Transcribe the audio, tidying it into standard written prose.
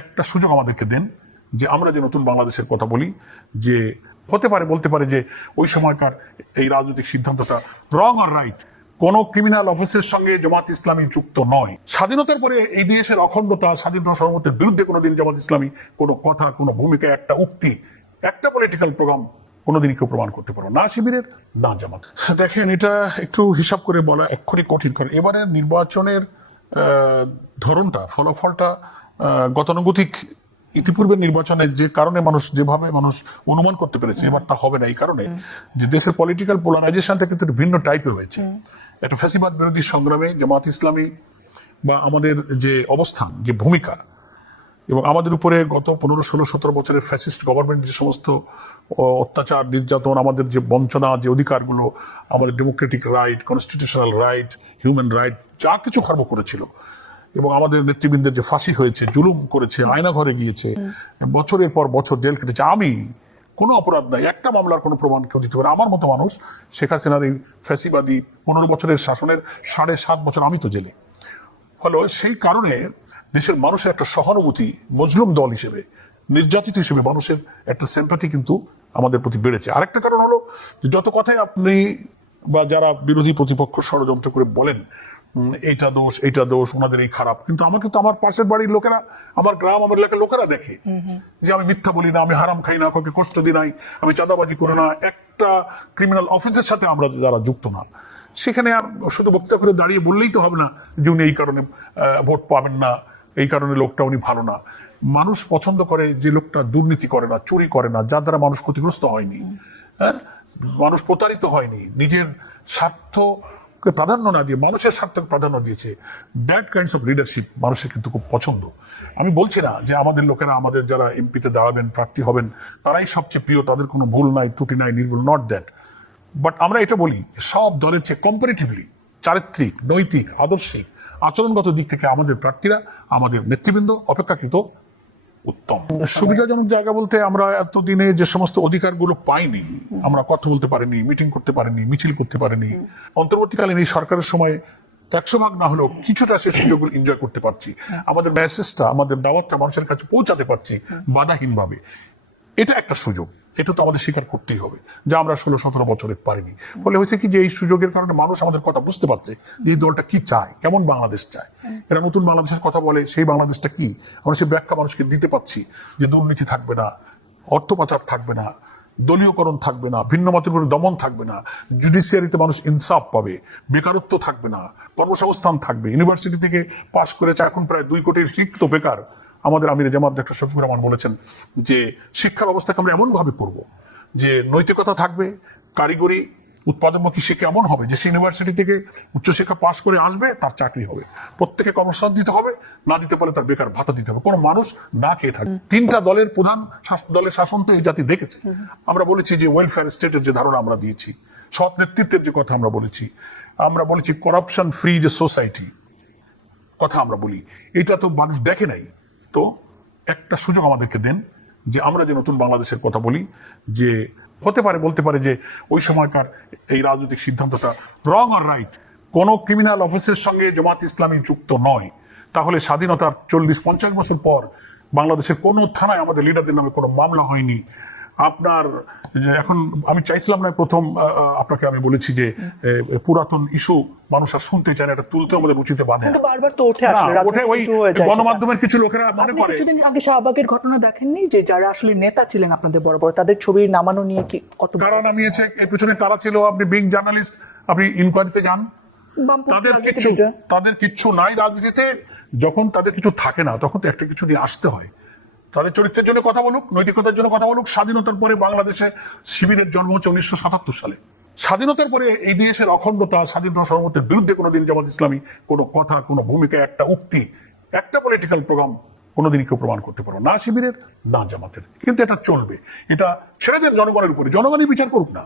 একটা সুযোগ আমাদেরকে দেন যে আমরা যে নতুন বাংলাদেশের কথা বলি, যে হতে পারে বলতে পারে যে ওই সময়কার এই রাজনৈতিক সিদ্ধান্তটা রং আর রাইট, কোন ক্রিমিনাল অফিসের সঙ্গে জামাত ইসলামী যুক্ত নয়। স্বাধীনতার পরে এই দেশের অখণ্ডতা, স্বাধীনতা সার্বভৌমত্বের বিরুদ্ধে কোনোদিন জামাত ইসলামী কোনো কথা, কোনো ভূমিকা, একটা উক্তি, একটা পলিটিক্যাল প্রোগ্রাম কোনোদিনই কেউ প্রমাণ করতে পারো না শিবিরের, না জামাত। দেখেন, এটা একটু হিসাব করে বলা এক্ষুনি কঠিন, কারণ এবারের নির্বাচনের ধরনটা, ফলাফলটা গতানুগতিক ইতিপূর্বের নির্বাচনে যে কারণে মানুষ যেভাবে অনুমান করতে পেরেছে, এবার তা হবে না। এই কারণে যে দেশের পলিটিক্যাল পোলারাইজেশনটা কিন্তু ভিন্ন টাইপের হয়েছে। একটা ফ্যাসিবাদ বিরোধী সংগ্রামে জামাত ইসলামী বা আমাদের যে অবস্থান, যে ভূমিকা, এবং আমাদের উপরে গত 15, 16, 17 বছরের ফ্যাসিস্ট গভর্নমেন্ট যে সমস্ত অত্যাচার, নির্যাতন, আমাদের যে বঞ্চনা, যে অধিকারগুলো, আমাদের Democratic right, constitutional right, human right, যা কিছু খর্ব করেছিল, এবং আমাদের নেতৃবৃন্দের যে ফাঁসি হয়েছে, জুলুম করেছে, আয়না ঘরে গিয়েছে, বছরের পর বছর জেল কেটেছে, আমি কোনো অপরাধ নাই, একটা মামলার কোনো প্রমাণ কেউ দিতে পারে। আমার মতো মানুষ শেখ হাসিনার এই ফ্যাসিবাদী 15 বছরের শাসনের 7.5 বছর আমি তো জেলে। ফলে সেই কারণে দেশের মানুষের একটা সহানুভূতি, মজলুম দল হিসেবে, নির্যাতিত হিসেবে মানুষের একটা সিম্প্যাথি কিন্তু আমাদের প্রতি বেড়েছে। আরেকটা কারণ হলো যে যত কথাই আপনি বা যারা বিরোধী প্রতিপক্ষ ষড়যন্ত্র করে বলেন এইটা দোষ, এইটা দোষ, ওনাদের এই খারাপ, কিন্তু আমাকে তো আমার পাশের বাড়ির লোকেরা, আমার গ্রাম, আমার এলাকার লোকেরা দেখে যে আমি মিথ্যা বলি না, আমি হারাম খাই না, কাউকে কষ্ট দিই নাই, আমি চাঁদাবাজি করি না, একটা ক্রিমিনাল অফিসের সাথে আমরা যারা যুক্ত না, সেখানে আর শুধু বক্তৃতা করে দাঁড়িয়ে বললেই তো হবে না যে উনি এই কারণে ভোট পাবেন না, এই কারণে লোকটা উনি ভালো না। মানুষ পছন্দ করে যে লোকটা দুর্নীতি করে না, চুরি করে না, যার দ্বারা মানুষ ক্ষতিগ্রস্ত হয়নি, হ্যাঁ, মানুষ প্রতারিত হয়নি, নিজের স্বার্থকে প্রাধান্য না দিয়ে মানুষের স্বার্থকে প্রাধান্য দিয়েছে। দ্যাট কাইন্ডস অফ লিডারশিপ মানুষের কিন্তু খুব পছন্দ। আমি বলছি না যে আমাদের লোকেরা, আমাদের যারা এমপিতে দাঁড়াবেন, প্রার্থী হবেন, তারাই সবচেয়ে প্রিয়, তাদের কোনো ভুল নাই, ত্রুটি নাই, নির্ভুল, নট দ্যাট। বাট আমরা এটা বলি, সব দলের চেয়ে কম্পারেটিভলি চারিত্রিক, নৈতিক, আদর্শিক, আচরণগত দিক থেকে আমাদের প্রার্থীরা, আমাদের নেতৃবৃন্দ অপেক্ষাকৃত উত্তম। সুবিধাজনক জায়গা বলতে আমরা এতদিনে যে সমস্ত অধিকারগুলো পাইনি, আমরা কথা বলতে পারিনি, মিটিং করতে পারিনি, মিছিল করতে পারিনি, অন্তর্বর্তীকালীন এই সরকারের সময় 100 ভাগ না হলেও কিছুটা সে সুযোগগুলো এনজয় করতে পারছি। আমাদের মেসেজটা, আমাদের দাওয়াতটা মানুষের কাছে পৌঁছাতে পারছি বাধাহীনভাবে। এটা একটা সুযোগ, এটা তো আমাদের স্বীকার করতেই হবে, যা আমরা 16-17 বছরে পারিনি। ফলে হয়েছে কি যে এই সুযোগের কারণে মানুষ আমাদের কথা বুঝতে পারছে যে এই দলটা কি চায়, কেমন বাংলাদেশ চায়, এরা নতুন বাংলাদেশের কথা বলে, সেই বাংলাদেশটা কি আমরা সেই ব্যাখ্যা মানুষকে দিতে পারছি। যে দুর্নীতি থাকবে না, অর্থ পাচার থাকবে না, দলীয়করণ থাকবে না, ভিন্ন মতের উপরে দমন থাকবে না, জুডিশিয়ারিতে মানুষ ইনসাফ পাবে, বেকারত্ব থাকবে না, কর্মসংস্থান থাকবে। ইউনিভার্সিটি থেকে পাশ করেছে এখন প্রায় 2 কোটির শিক্ষিত বেকার। আমাদের আমির জামাত ডক্টর শফিকুর রহমান বলেছেন যে শিক্ষা ব্যবস্থাকে আমরা এমনভাবে করব যে নৈতিকতা থাকবে, কারিগরি উৎপাদনমুখী শিক্ষা এমন হবে যে সে ইউনিভার্সিটি থেকে উচ্চশিক্ষা পাশ করে আসবে, তার চাকরি হবে, প্রত্যেকে কর্মসংস্থান দিতে হবে, না দিতে পারলে তার বেকার ভাতা দিতে হবে, কোনো মানুষ না খেয়ে থাকবে। 3টা দলের প্রধান দলের শাসন তো এই জাতি দেখেছে। আমরা বলেছি যে ওয়েলফেয়ার স্টেটের যে ধারণা আমরা দিয়েছি, সৎ নেতৃত্বের যে কথা আমরা বলেছি, আমরা বলেছি করাপশন ফ্রি যে সোসাইটি কথা আমরা বলি, এটা তো মানুষ দেখে নাই। তো একটা সুযোগ আমাদেরকে দেন যে আমরা যে নতুন বাংলাদেশের কথা বলি, যে হতে পারে বলতে পারে যে ওই সময়কার এই রাজনৈতিক সিদ্ধান্তটা রং আর রাইট, কোন ক্রিমিনাল অফিসের সঙ্গে জামাত ইসলামী যুক্ত নয়, তাহলে স্বাধীনতার 40-50 বছর পর বাংলাদেশের কোনো থানায় আমাদের লিডারদের নামে কোনো মামলা হয়নি। আপনার এখন আমি চাইছিলাম না, প্রথম আপনাকে আমি বলেছি যে পুরাতন ইস্যু মানুষ আর শুনতে চায় না, এটা তুলতে আমাদের উচিতে বাধে, বারবার তো ওঠে আসলে ওই গণমাধ্যমের কিছু লোকেরা মনে করে। কিছুদিন আগে শাহবাগের ঘটনা দেখেননি যে যারা আসলে নেতা ছিলেন আপনাদের বড় বড়, তাদের ছবি নামানো নিয়ে কি কত কারা নামিয়েছে, এর পিছনে কারা ছিল, আপনি বিগ জার্নালিস্ট, আপনি ইনকোয়ারিতে যান, তাদের কিচ্ছু নাই রাজনীতিতে। যখন তাদের কিছু থাকে না, তখন তো একটা কিছু নিয়ে আসতে হয়। তাদের চরিত্রের জন্য কথা বলুক, নৈতিকতার জন্য কথা বলুক। স্বাধীনতার পরে বাংলাদেশে শিবিরের জন্ম হচ্ছে 1977 সালে। স্বাধীনতার পরে এই দেশের অখণ্ডতা, স্বাধীনতা সার্বভৌমত্বের বিরুদ্ধে কোনোদিন জামাত ইসলামী কোনো কথা, কোনো ভূমিকা, একটা উক্তি, একটা পলিটিক্যাল প্রোগ্রাম কোনোদিনই কেউ প্রমাণ করতে পারো না শিবিরের, না জামাতের। কিন্তু এটা চলবে, এটা ছেড়ে দেন জনগণের উপরে, জনগণই বিচার করুক না।